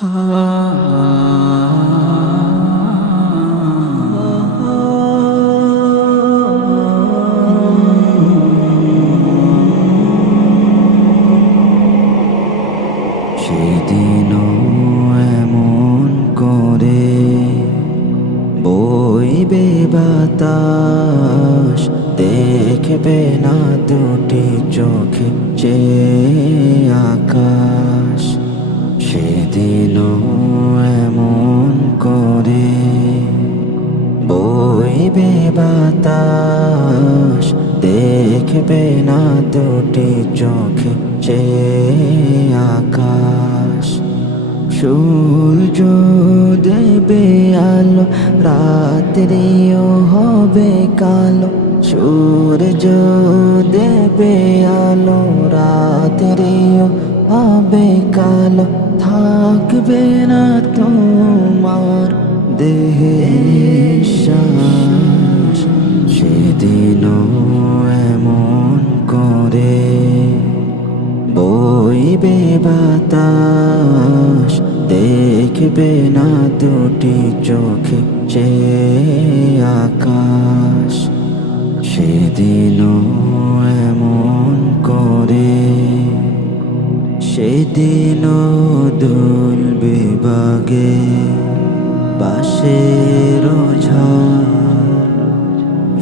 সেদিনও এমন করে বইবে বাতাস, দেখবে না দুটি চোখে যে আকাশ। সেদিনও এমন করে বইবে বাতাস, দেখবে না দুটি চোখে যে আকাশ। সূর্য দেবে আলো, রাত্রিও হবে কালো। সূর্য দেবে আলো, রাত্রিও হবে কালো। থাকবে না তোমার দেহে শ্বাস। সেদিনও এমন করে বইবে বাতাস, দেখবে না দুটি চোখে যে আকাশ। সেদিনও এমন করে, সেদিনও দুলবে বাগে বাঁশের ঝাড়,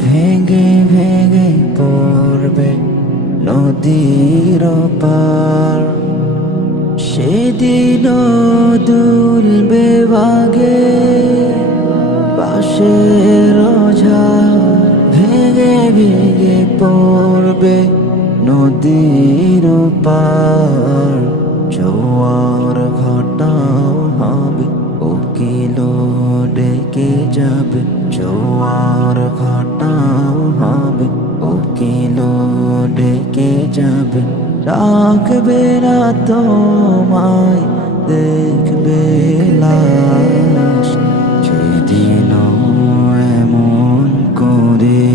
ভেঙে ভেঙে পড়বে নদীর পার। সেদিনও দুলবে বাগে বাঁশের ঝাড়, ভেঙে ভেঙে পড়বে নদীর পার। জোয়ার ভাটাও হবে, কোকিল ডেকে যাবে। জোয়ার ভাটাও হবে, কোকিল ডেকে যাবে। ডাকবে না তোমায়, দেখবে লাশ। সেদিনও এমন করে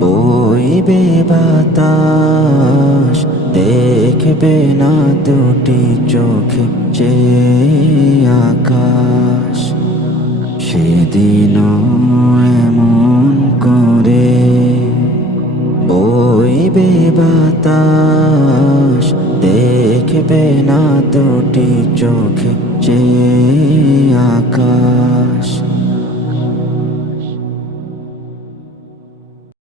বইবে বাতাস, দেখবে না দুটি চোখে যে আকাশ। সেদিনও এমন করে বইবে বাতাস, দেখবে না দুটি চোখে যে আকাশ।